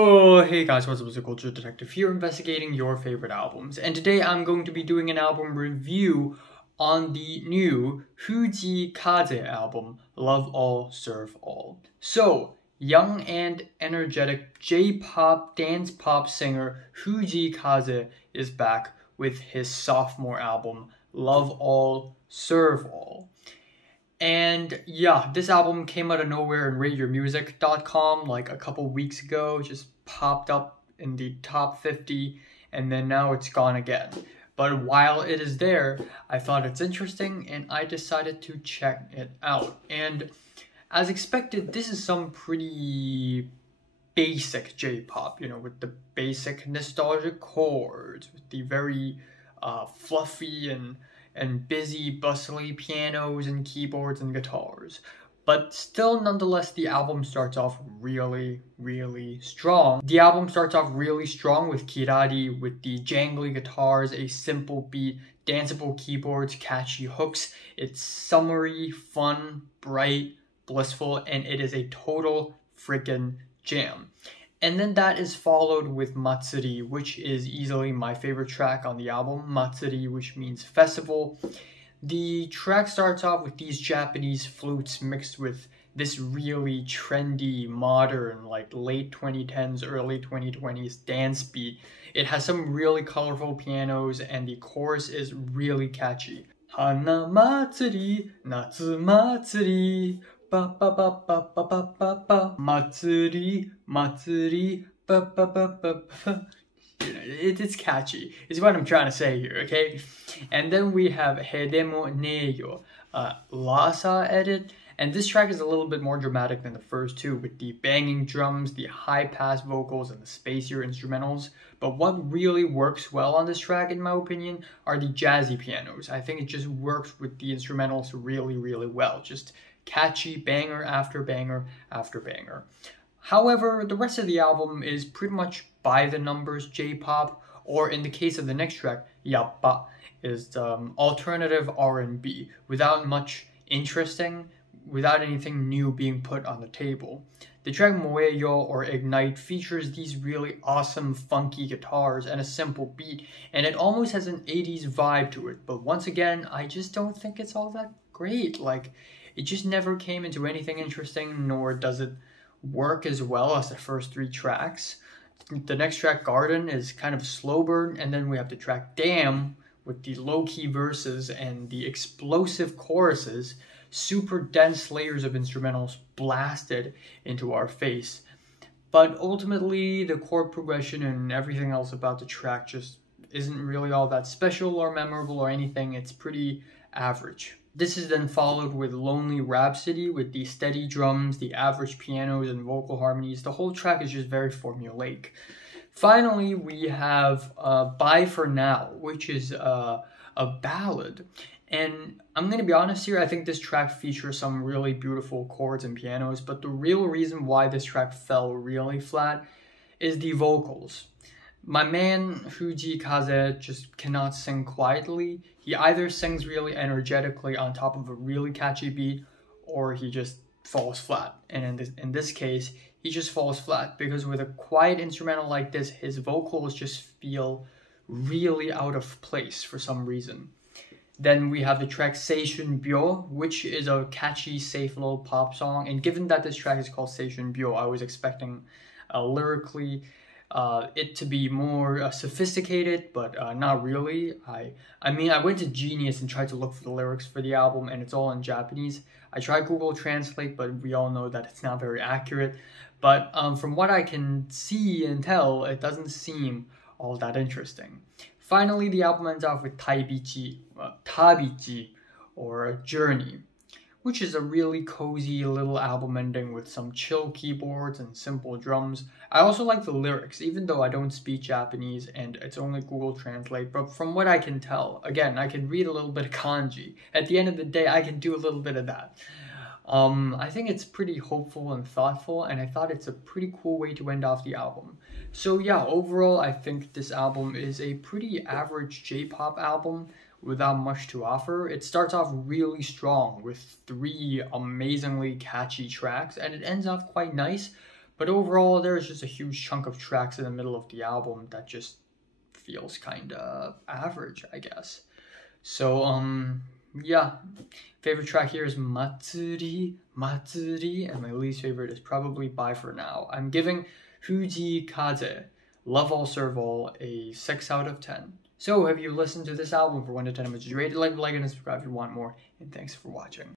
Oh, hey guys, what's up? It's a Culture Detective here investigating your favorite albums. And today I'm going to be doing an album review on the new Fujii Kaze album, Love All, Serve All. So, young and energetic J-pop dance pop singer Fujii Kaze is back with his sophomore album, Love All, Serve All. And yeah, this album came out of nowhere in RateYourMusic.com like a couple weeks ago, just popped up in the top 50, and then now it's gone again. But while it is there, I thought it's interesting and I decided to check it out. And as expected, this is some pretty basic J-pop, you know, with the basic nostalgic chords, with the very fluffy and busy, bustly pianos and keyboards and guitars. But still, nonetheless, the album starts off really, really strong. The album starts off really strong with Kirari, with the jangly guitars, a simple beat, danceable keyboards, catchy hooks. It's summery, fun, bright, blissful, and it is a total freaking jam. And then that is followed with Matsuri, which is easily my favorite track on the album. Matsuri, which means festival. The track starts off with these Japanese flutes mixed with this really trendy, modern, like late 2010s, early 2020s dance beat. It has some really colorful pianos and the chorus is really catchy. Hana Matsuri, Natsu Matsuri, ba ba ba ba ba ba ba ba, Matsuri, Matsuri, ba ba ba ba ba. You know, it's catchy, is what I'm trying to say here, okay? And then we have Hedemo, Neeyo, LASA edit, and this track is a little bit more dramatic than the first two, with the banging drums, the high-pass vocals, and the spacier instrumentals. But what really works well on this track, in my opinion, are the jazzy pianos. I think it just works with the instrumentals really, really well. Just catchy banger after banger after banger. However, the rest of the album is pretty much by the numbers J-pop, or in the case of the next track, Yappa, is alternative R&B, without much interesting, without anything new being put on the table. The track Moeyo or Ignite features these really awesome funky guitars and a simple beat, and it almost has an 80s vibe to it, but once again, I just don't think it's all that great. Like, it just never came into anything interesting, nor does it work as well as the first three tracks. The next track, Garden, is kind of a slow burn, and then we have the track Damn with the low-key verses and the explosive choruses, super dense layers of instrumentals blasted into our face. But ultimately, the chord progression and everything else about the track just isn't really all that special or memorable or anything. It's pretty average. This is then followed with Lonely Rhapsody with the steady drums, the average pianos, and vocal harmonies. The whole track is just very formulaic. Finally, we have Bye For Now, which is a ballad. And I'm going to be honest here, I think this track features some really beautiful chords and pianos, but the real reason why this track fell really flat is the vocals. My man, Fujii Kaze, just cannot sing quietly. He either sings really energetically on top of a really catchy beat, or he just falls flat. And in this case, he just falls flat, because with a quiet instrumental like this, his vocals just feel really out of place for some reason. Then we have the track Seishun Byo, which is a catchy, safe little pop song. And given that this track is called Seishun Byo, I was expecting lyrically it to be more sophisticated, but not really. I mean, I went to Genius and tried to look for the lyrics for the album, and it's all in Japanese. I tried Google Translate, but we all know that it's not very accurate. But from what I can see and tell, it doesn't seem all that interesting. Finally, the album ends off with Tabichi, or Journey, which is a really cozy little album ending with some chill keyboards and simple drums. I also like the lyrics, even though I don't speak Japanese and it's only Google Translate, but from what I can tell, again, I can read a little bit of kanji. At the end of the day, I can do a little bit of that. I think it's pretty hopeful and thoughtful, and I thought it's a pretty cool way to end off the album. So yeah, overall, I think this album is a pretty average J-pop album without much to offer. It starts off really strong with 3 amazingly catchy tracks, and it ends off quite nice, But overall, there's just a huge chunk of tracks in the middle of the album that just feels kind of average, I guess. So, yeah. Favorite track here is Matsuri, and my least favorite is probably Bye For Now. I'm giving Fujii Kaze, Love All Serve All, a 6 out of 10. So, have you listened to this album for 1 to 10? How much you rate it? Like, and subscribe if you want more. And thanks for watching.